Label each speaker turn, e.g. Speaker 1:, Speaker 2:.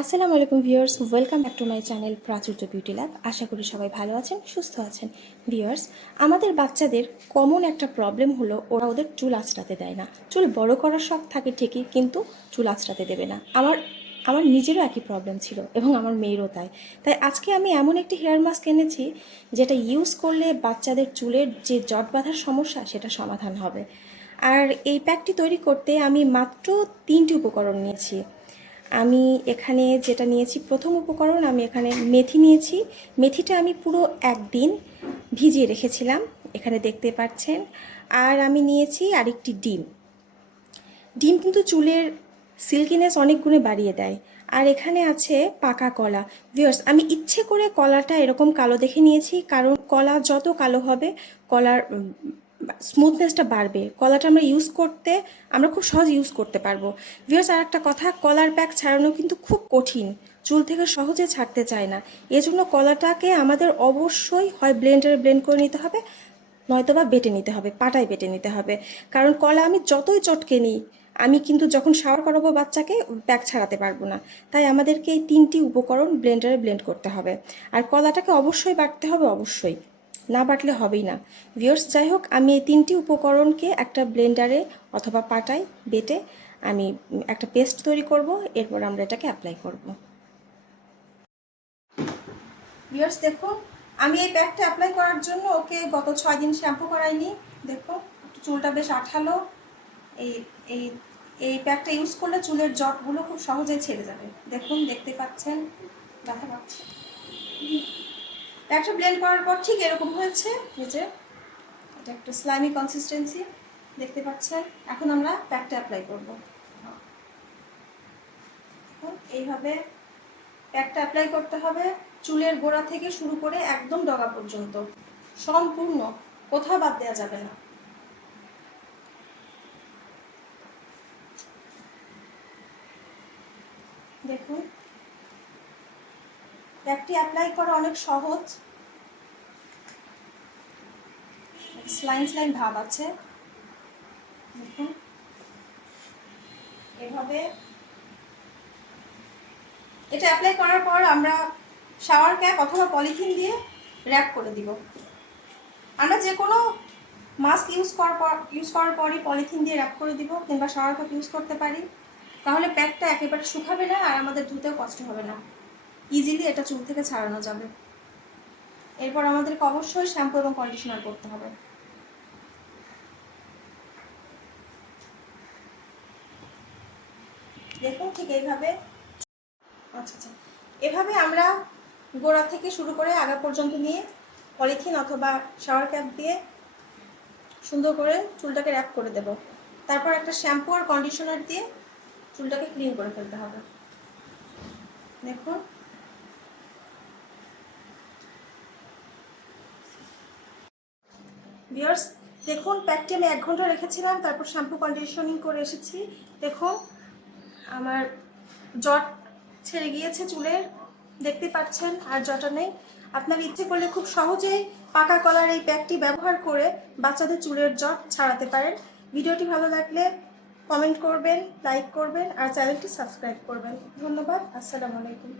Speaker 1: আসসালামু আলাইকুম viewers, welcome back to my channel Prachurjo beauty lab. আশা করি সবাই ভালো আছেন, সুস্থ আছেন। ভিউয়ার্স, আমাদের বাচ্চাদের কমন একটা প্রবলেম হলো ওরা ওদের চুল আঁচড়াতে দেয় না। চুল বড় করার শখ থাকে ঠিকই, কিন্তু চুল আঁচড়াতে দেবে না। আমার আমার নিজেরও একই প্রবলেম ছিল এবং আমার মেয়েরও তাই। তাই আজকে আমি এমন একটি হেয়ার মাস্ক এনেছি, যেটা ইউজ করলে বাচ্চাদের চুলের যে জট বাঁধার সমস্যা, সেটা সমাধান হবে। আর এই প্যাকটি তৈরি করতে আমি মাত্র তিনটি উপকরণ নিয়েছি। আমি এখানে যেটা নিয়েছি, প্রথম উপকরণ আমি এখানে মেথি নিয়েছি। মেথিটা আমি পুরো একদিন ভিজিয়ে রেখেছিলাম, এখানে দেখতে পাচ্ছেন। আর আমি নিয়েছি আরেকটি ডিম। ডিম কিন্তু চুলের সিল্কিনেস অনেক গুণে বাড়িয়ে দেয়। আর এখানে আছে পাকা কলা। ভিউয়ার্স, আমি ইচ্ছে করে কলাটা এরকম কালো দেখে নিয়েছি, কারণ কলা যত কালো হবে, কলার স্মুথনেসটা বাড়বে। কলাটা আমরা ইউজ করতে, আমরা খুব সহজ ইউজ করতে পারব। ভিউয়ার্স আর একটা কথা, কলার প্যাক ছাড়ানো কিন্তু খুব কঠিন। চুল থেকে সহজে ছাড়তে চায় না। এজন্য কলাটাকে আমাদের অবশ্যই হয় ব্লেন্ডারে ব্লেন্ড করে নিতে হবে, নয়তো বা বেটে নিতে হবে, পাটায় বেটে নিতে হবে। কারণ কলা আমি যতই চটকে নিই, আমি কিন্তু যখন শাওয়ার করাবো বাচ্চাকে প্যাক ছাড়াতে পারব না। তাই আমাদেরকে এই তিনটি উপকরণ ব্লেন্ডারে ব্লেন্ড করতে হবে। আর কলাটাকে অবশ্যই বাটতে হবে, অবশ্যই। না বাটলে হবেই না। ভিউয়ার্স যাই হোক, আমি এই তিনটি উপকরণকে একটা ব্লেন্ডারে অথবা পাটায় বেটে আমি একটা পেস্ট তৈরি করব, এরপর আমরা এটাকে অ্যাপ্লাই করব। ভিওর্স দেখুন আমি এই প্যাকটা অ্যাপ্লাই করার জন্য ওকে গত ছয় দিন শ্যাম্পু করাইনি। একটু চুলটা বেশ আঠালো। এই এই এই প্যাকটা ইউজ করলে চুলের জটগুলো খুব সহজেই ছেড়ে যাবে। দেখুন, দেখতে পাচ্ছেন? দেখা পাচ্ছে প্যাকটা ব্লেন্ড করার পর ঠিক এরকম হয়েছে, এই যে এটা একটা স্লাইমি কনসিস্টেন্সি দেখতে পাচ্ছেন? এখন আমরা প্যাকটা অ্যাপ্লাই করব। এইভাবে প্যাকটা অ্যাপ্লাই করতে হবে, চুলের গোড়া থেকে শুরু করে একদম ডগা পর্যন্ত। সম্পূর্ণ, কোথাও বাদ দেওয়া যাবে না। দেখুন প্যাকটি অ্যাপ্লাই করা অনেক সহজ। স্লাইন স্লাইন ভাব আছে। দেখুন। এভাবে। এটা অ্যাপ্লাই করার পর আমরা শাওয়ার ক্যাপ অথবা পলিথিন দিয়ে র্যাপ করে দিব। আমরা যে কোনো মাস্ক ইউজ করার পর ইউজ করার পরই পলিথিন দিয়ে র্যাপ করে দিব কিংবা শাওয়ার ক্যাপ ইউজ করতে পারি। তাহলে প্যাকটা একেবারে শুকাবে না আর আমাদের ধুতেও কষ্ট হবে না। ইজিলি এটা চুল থেকে ছাড়ানো যাবে। এরপর আমাদেরকে অবশ্যই শ্যাম্পু এবং কন্ডিশনার করতে হবে। দেখুন ঠিক এইভাবে আচ্ছা আচ্ছা। এভাবে আমরা গোড়া থেকে শুরু করে আগা পর্যন্ত নিয়ে পলিথিন অথবা শাওয়ার ক্যাপ দিয়ে সুন্দর করে চুলটাকে র্যাপ করে দেব। তারপর একটা শ্যাম্পু আর কন্ডিশনার দিয়ে চুলটাকে ক্লিন করে ফেলতে হবে। দেখুন। বিয়ার্স দেখুন প্যাকটি আমি এক ঘণ্টা রেখেছিলাম, তারপর শ্যাম্পু কন্ডিশনিং করে এসেছি। দেখুন, আমার জট ছেড়ে গিয়েছে চুলের, দেখতে পাচ্ছেন, আর জটা নেই। আপনার ইচ্ছে করলে খুব সহজেই পাকা কলার এই প্যাকটি ব্যবহার করে বাচ্চাদের চুলের জট ছাড়াতে পারেন। ভিডিওটি ভালো লাগলে কমেন্ট করবেন লাইক করবেন, আর চ্যানেলটি সাবস্ক্রাইব করবেন। ধন্যবাদ, আসসালামু আলাইকুম।